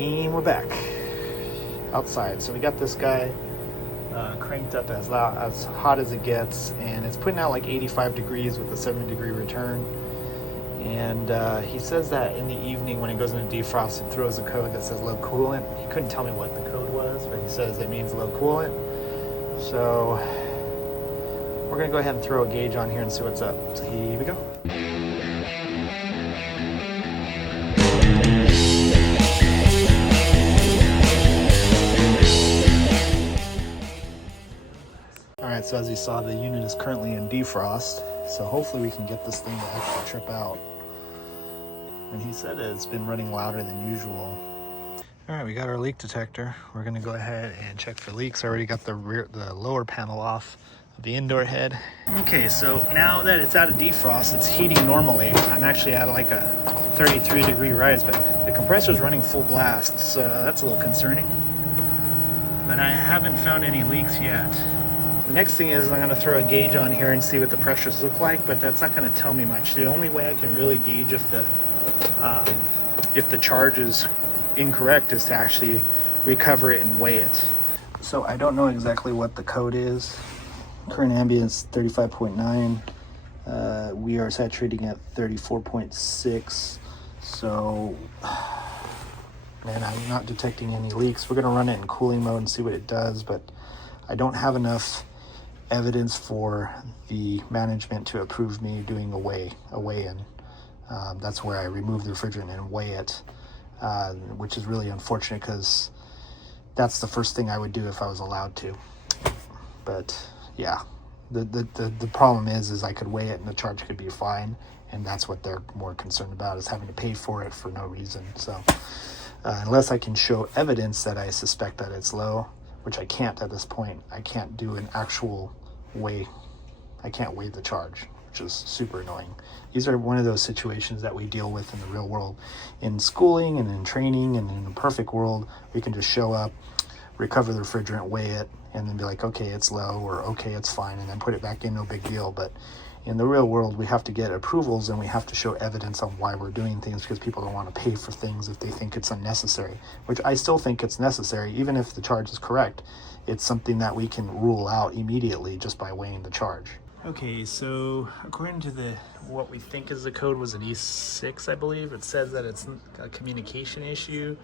And we're back outside. So we got this guy cranked up as hot as it gets, and it's putting out like 85 degrees with a 70-degree return. And he says that in the evening when he goes into defrost, it throws a code that says low coolant. He couldn't tell me what the code was, but he says it means low coolant. So we're gonna go ahead and throw a gauge on here and see what's up. So here we go. Alright, so as you saw, the unit is currently in defrost, so hopefully we can get this thing to actually trip out. And he said it's been running louder than usual. Alright, we got our leak detector. We're going to go ahead and check for leaks. I already got the lower panel off of the indoor head. Okay, so now that it's out of defrost, it's heating normally. I'm actually at like a 33-degree rise, but the compressor is running full blast, so that's a little concerning. But I haven't found any leaks yet. The next thing is I'm going to throw a gauge on here and see what the pressures look like, but that's not going to tell me much. The only way I can really gauge if the charge is incorrect is to actually recover it and weigh it. So I don't know exactly what the code is. Current ambience 35.9. We are saturating at 34.6. So, man, I'm not detecting any leaks. We're going to run it in cooling mode and see what it does, but I don't have enough evidence for the management to approve me doing a weigh-in. That's where I remove the refrigerant and weigh it, which is really unfortunate because that's the first thing I would do if I was allowed to. But yeah, the problem is I could weigh it and the charge could be fine, and that's what they're more concerned about, is having to pay for it for no reason. So unless I can show evidence that I suspect that it's low, which I can't at this point, I can't do an actual weigh. I can't weigh the charge, which is super annoying. These are one of those situations that we deal with in the real world. In schooling and in training and in a perfect world, we can just show up, recover the refrigerant, weigh it, and then be like, okay, it's low, or okay, it's fine, and then put it back in, no big deal. But in the real world, we have to get approvals and we have to show evidence on why we're doing things, because people don't want to pay for things if they think it's unnecessary, which I still think it's necessary. Even if the charge is correct, it's something that we can rule out immediately just by weighing the charge. Okay, so according to what we think is the code was an E6, I believe, it says that it's a communication issue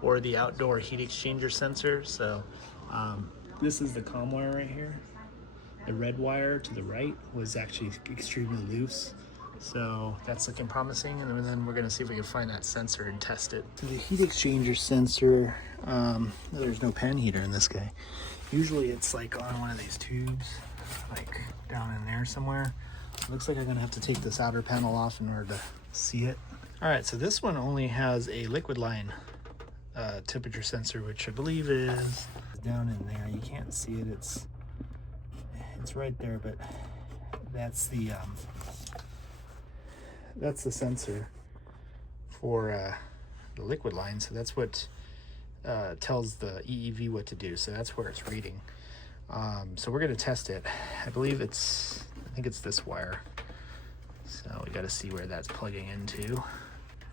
or the outdoor heat exchanger sensor. So this is the comm wire right here. The red wire to the right was actually extremely loose, so that's looking promising. And then we're going to see if we can find that sensor and test it. So the heat exchanger sensor, there's no pan heater in this guy. Usually it's like on one of these tubes, like down in there somewhere. It looks like I'm going to have to take this outer panel off in order to see it. All right, so this one only has a liquid line temperature sensor, which I believe is down in there. You can't see it. It's right there, but that's the sensor for the liquid line. So that's what tells the EEV what to do. So that's where it's reading. So we're going to test it. I think it's this wire. So we got to see where that's plugging into.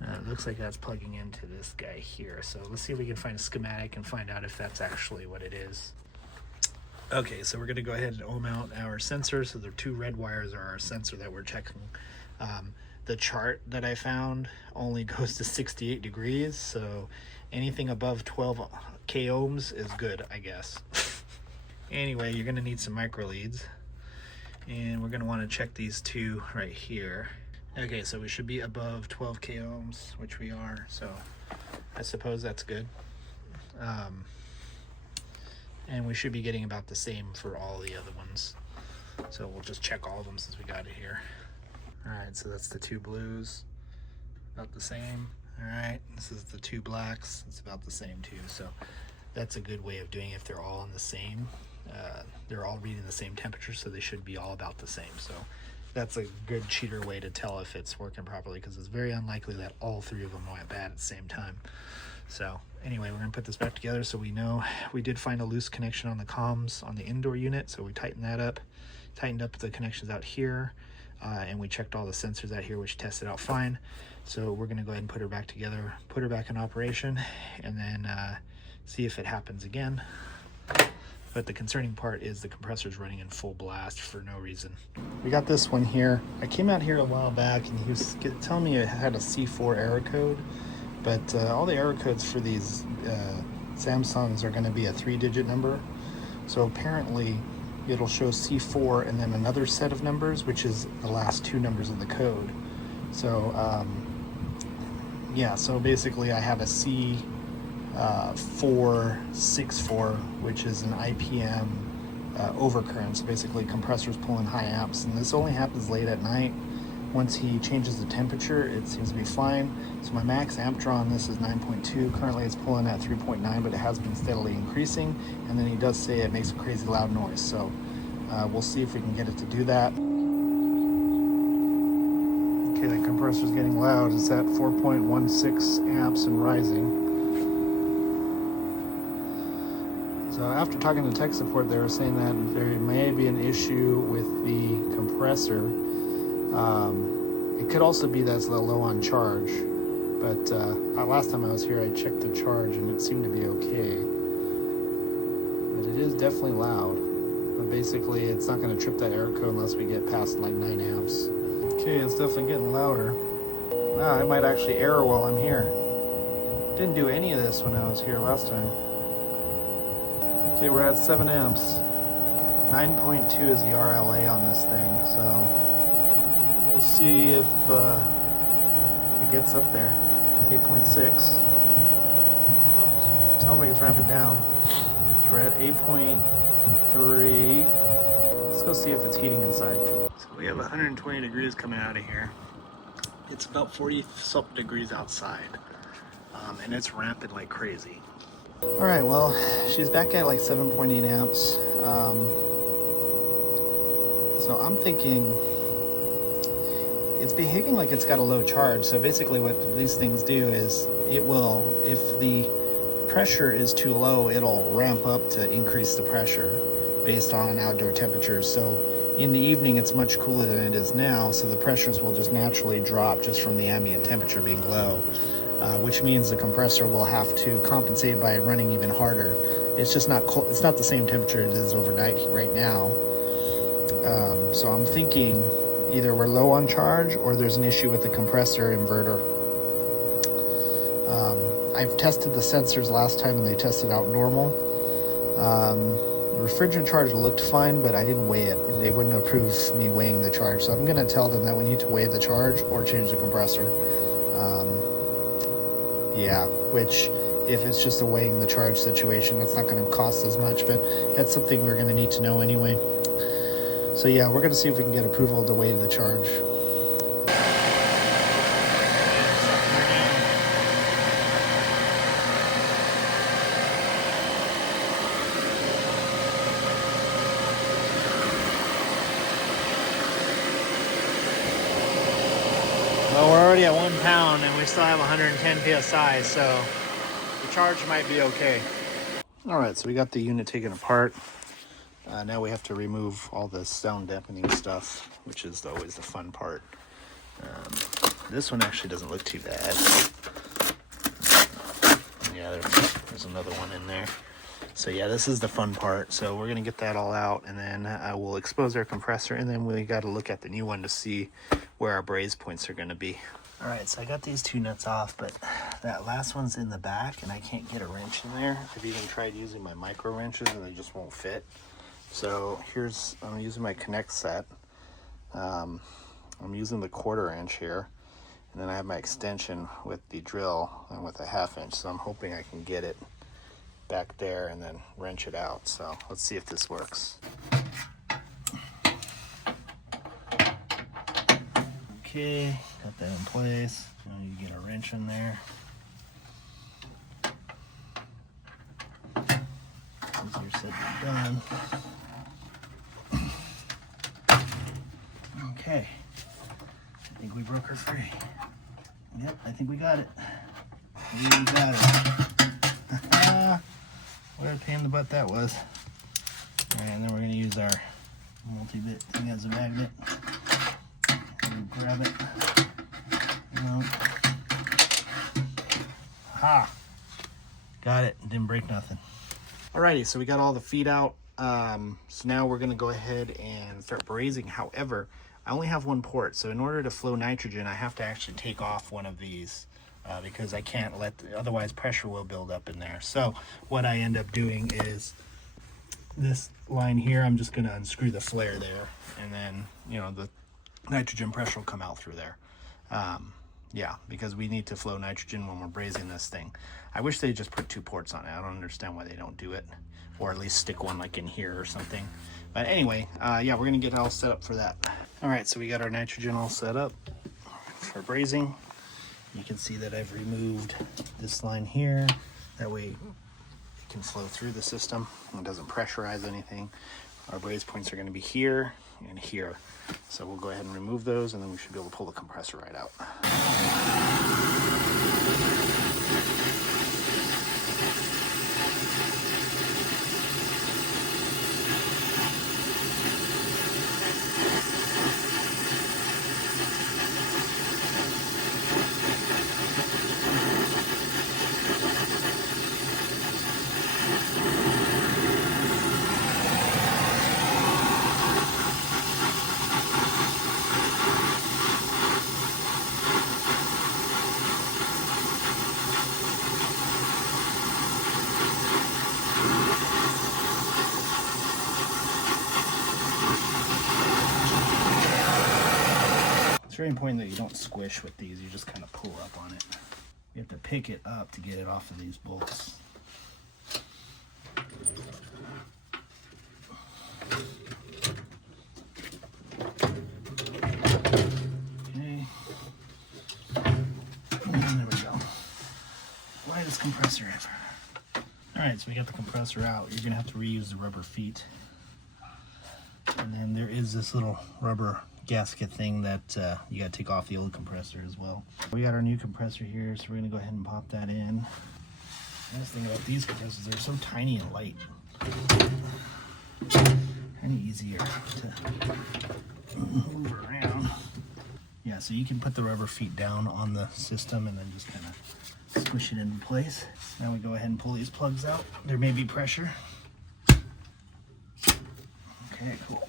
It looks like that's plugging into this guy here. So let's see if we can find a schematic and find out if that's actually what it is. Okay, so we're going to go ahead and ohm out our sensor. So the two red wires are our sensor that we're checking. The chart that I found only goes to 68 degrees, so anything above 12 k ohms is good, I guess. Anyway, you're going to need some micro leads, and we're going to want to check these two right here. Okay, so we should be above 12 k ohms, which we are, so I suppose that's good. And we should be getting about the same for all the other ones. So we'll just check all of them since we got it here. All right, so that's the two blues, about the same. All right, this is the two blacks, it's about the same too. So that's a good way of doing it if they're all in the same. They're all reading the same temperature, so they should be all about the same. So that's a good cheater way to tell if it's working properly, because it's very unlikely that all three of them went bad at the same time. So anyway, we're going to put this back together so we know. We did find a loose connection on the comms on the indoor unit, so we tightened that up, tightened up the connections out here, and we checked all the sensors out here, which tested out fine. So we're gonna go ahead and put her back together, put her back in operation, and then see if it happens again. But the concerning part is the compressor's running in full blast for no reason. We got this one here. I came out here a while back and he was telling me it had a C4 error code, but all the error codes for these Samsungs are gonna be a 3-digit number. So apparently it'll show C4 and then another set of numbers, which is the last 2 numbers of the code. So yeah, so basically I have a C464, which is an IPM overcurrent. So basically compressor's pulling high amps, and this only happens late at night. Once he changes the temperature, it seems to be fine. So my max amp draw on this is 9.2. Currently it's pulling at 3.9, but it has been steadily increasing. And then he does say it makes a crazy loud noise. So we'll see if we can get it to do that. Okay, the compressor's getting loud. It's at 4.16 amps and rising. So after talking to tech support, they were saying that there may be an issue with the compressor. It could also be that it's a little low on charge, but last time I was here I checked the charge and it seemed to be okay. But it is definitely loud. But basically it's not going to trip that error code unless we get past like 9 amps. Okay, it's definitely getting louder. Wow, I might actually error while I'm here. Didn't do any of this when I was here last time. Okay, we're at 7 amps. 9.2 is the RLA on this thing, so we'll see if it gets up there. 8.6. Sounds like it's ramping down. So we're at 8.3. Let's go see if it's heating inside. So we have 120 degrees coming out of here. It's about 40-something degrees outside, and it's ramping like crazy. All right, well, she's back at like 7.8 amps. So I'm thinking it's behaving like it's got a low charge. So basically what these things do is it will, if the pressure is too low, it'll ramp up to increase the pressure based on outdoor temperatures. So in the evening, it's much cooler than it is now. So the pressures will just naturally drop just from the ambient temperature being low. Which means the compressor will have to compensate by running even harder. It's just not cold, it's not the same temperature it is overnight right now. So I'm thinking either we're low on charge or there's an issue with the compressor inverter. I've tested the sensors last time and they tested out normal. Refrigerant charge looked fine, but I didn't weigh it. They wouldn't approve me weighing the charge. So I'm gonna tell them that we need to weigh the charge or change the compressor. Yeah, which if it's just a weighing the charge situation, that's not going to cost as much, but that's something we're going to need to know anyway. So yeah, we're going to see if we can get approval to weigh the charge. Well, we're already at 1 pound and we still have 110 PSI, so the charge might be okay. All right, so we got the unit taken apart. Now we have to remove all the sound dampening stuff, which is always the fun part. This one actually doesn't look too bad. Yeah, there's another one in there. So yeah, this is the fun part. So we're gonna get that all out, and then I will expose our compressor, and then we got to look at the new one to see where our braze points are gonna be. All right, so I got these 2 nuts off, but that last one's in the back, and I can't get a wrench in there. I've even tried using my micro wrenches, and they just won't fit. So I'm using my Connect set. I'm using the 1/4 inch here, and then I have my extension with the drill and with a 1/2 inch. So I'm hoping I can get it back there and then wrench it out. So let's see if this works. Okay, got that in place. Now you get a wrench in there. Easier said than done. Okay, I think we broke her free. Yep, I think we got it. We got it. What a pain in the butt that was. All right, and then we're gonna use our multi-bit thing as a magnet. And grab it. No. Ha! Got it. Didn't break nothing. Alrighty, so we got all the feet out. So now we're going to go ahead and start brazing. However, I only have one port, so in order to flow nitrogen, I have to actually take off one of these because I can't otherwise pressure will build up in there. So what I end up doing is this line here, I'm just going to unscrew the flare there, and then, you know, the nitrogen pressure will come out through there. Yeah, because we need to flow nitrogen when we're brazing this thing. I wish they just put 2 ports on it. I don't understand why they don't do it, or at least stick one like in here or something. But anyway, yeah, we're gonna get it all set up for that. All right, so we got our nitrogen all set up for brazing. You can see that I've removed this line here. That way it can flow through the system and it doesn't pressurize anything. Our braze points are gonna be here and here. So we'll go ahead and remove those, and then we should be able to pull the compressor right out. It's very important that you don't squish with these, you just kind of pull up on it. You have to pick it up to get it off of these bolts. Okay. And there we go. Lightest compressor ever. Alright, so we got the compressor out. You're going to have to reuse the rubber feet. And then there is this little rubber gasket thing that you got to take off the old compressor as well. We got our new compressor here, so we're going to go ahead and pop that in. The nice thing about these compressors, they're so tiny and light. Kind of easier to move around. Yeah, so you can put the rubber feet down on the system and then just kind of squish it into place. Now we go ahead and pull these plugs out. There may be pressure. Okay, cool.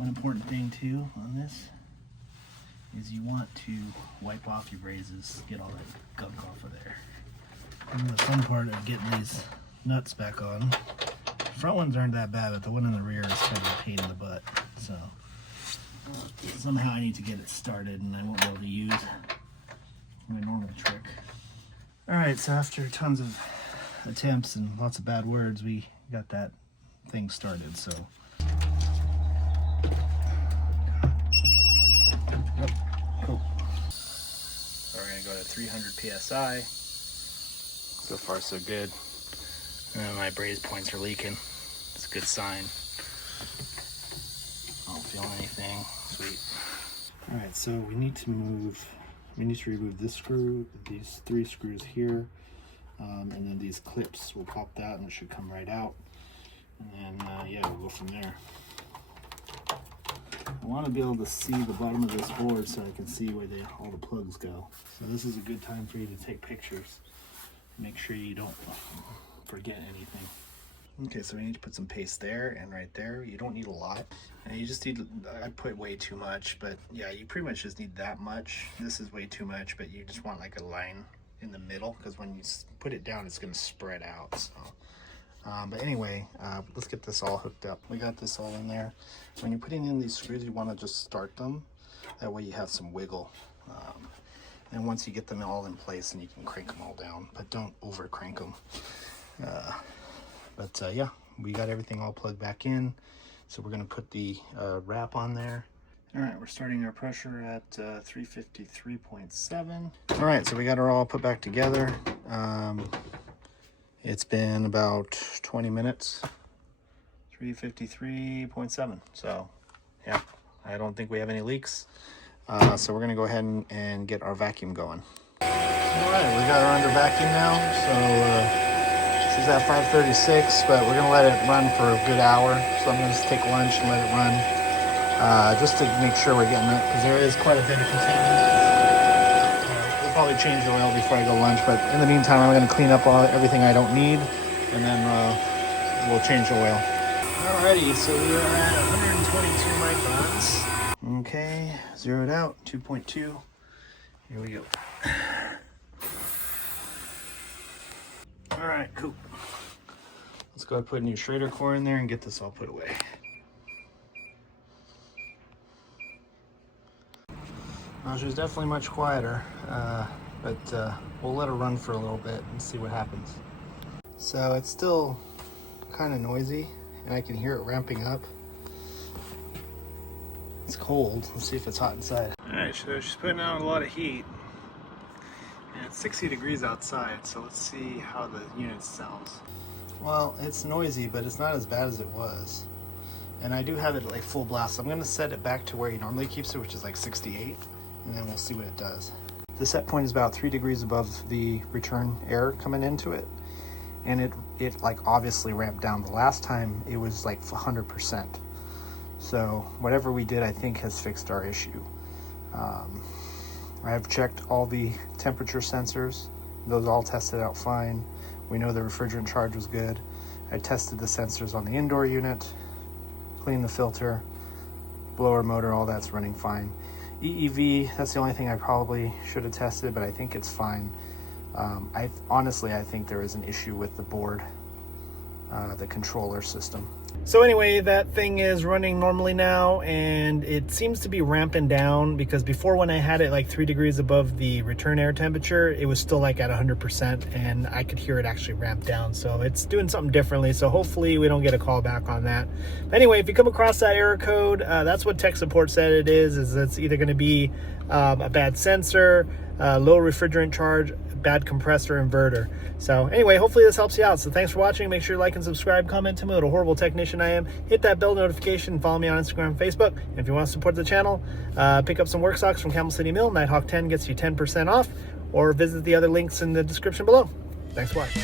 Important thing too on this is you want to wipe off your brazes, get all that gunk off of there. And the fun part of getting these nuts back on, the front ones aren't that bad, but the one in the rear is kind of a pain in the butt. So somehow I need to get it started, and I won't be able to use my normal trick. Alright, so after tons of attempts and lots of bad words, we got that thing started. So cool. So we're gonna go to 300 psi. So far so good. And my braze points are leaking. It's a good sign. I don't feel anything. Sweet. Alright, so we need to remove this screw, these 3 screws here, and then these clips. We'll pop that and it should come right out. And then, yeah, we'll go from there. I want to be able to see the bottom of this board so I can see where all the plugs go. So this is a good time for you to take pictures. Make sure you don't forget anything. Okay, so we need to put some paste there and right there. You don't need a lot. And you just need, I put way too much, but yeah, you pretty much just need that much. This is way too much, but you just want like a line in the middle, because when you put it down, it's going to spread out. So. But anyway, let's get this all hooked up. We got this all in there. When you're putting in these screws, you want to just start them. That way you have some wiggle. And once you get them all in place, then you can crank them all down, but don't over crank them. Yeah, we got everything all plugged back in. So we're gonna put the wrap on there. All right, we're starting our pressure at 353.7. All right, so we got it all put back together. It's been about 20 minutes. 353.7. So yeah, I don't think we have any leaks. So we're gonna go ahead and get our vacuum going. All right, we got our under vacuum now. So this is at 5:36, but we're gonna let it run for a good hour. So I'm gonna just take lunch and let it run, just to make sure we're getting it, because there is quite a bit of contaminant. We'll probably change the oil before I go lunch, but in the meantime, I'm gonna clean up everything I don't need, and then we'll change the oil. Alrighty, so we are at 122 microns. Okay, zeroed out, 2.2. Here we go. All right, cool. Let's go ahead and put a new Schrader core in there and get this all put away. Well, she was definitely much quieter, but we'll let her run for a little bit and see what happens. So it's still kind of noisy, and I can hear it ramping up. It's cold. Let's see if it's hot inside. All right, so she's putting out a lot of heat. And it's 60 degrees outside, so let's see how the unit sounds. Well, it's noisy, but it's not as bad as it was. And I do have it like full blast. So I'm gonna set it back to where he normally keeps it, which is like 68, and then we'll see what it does. The set point is about 3 degrees above the return air coming into it. And it like obviously ramped down. The last time it was like 100%. So whatever we did, I think, has fixed our issue. I have checked all the temperature sensors. Those all tested out fine. We know the refrigerant charge was good. I tested the sensors on the indoor unit, cleaned the filter, blower motor, all that's running fine. EEV, that's the only thing I probably should have tested, but I think it's fine. Honestly, I think there is an issue with the board, the controller system. So anyway, that thing is running normally now, and it seems to be ramping down, because before, when I had it like 3 degrees above the return air temperature, it was still like at 100%, and I could hear it actually ramp down. So it's doing something differently. So hopefully we don't get a call back on that. But anyway, if you come across that error code, that's what tech support said it is it's either going to be a bad sensor, low refrigerant charge, bad compressor, inverter. So anyway, hopefully this helps you out. So thanks for watching. Make sure you like and subscribe, comment, tell me what a horrible technician I am. Hit that bell notification, follow me on Instagram and Facebook. And if you want to support the channel, pick up some work socks from Camel City Mill. Nighthawk 10 gets you 10% off, or visit the other links in the description below. Thanks for watching.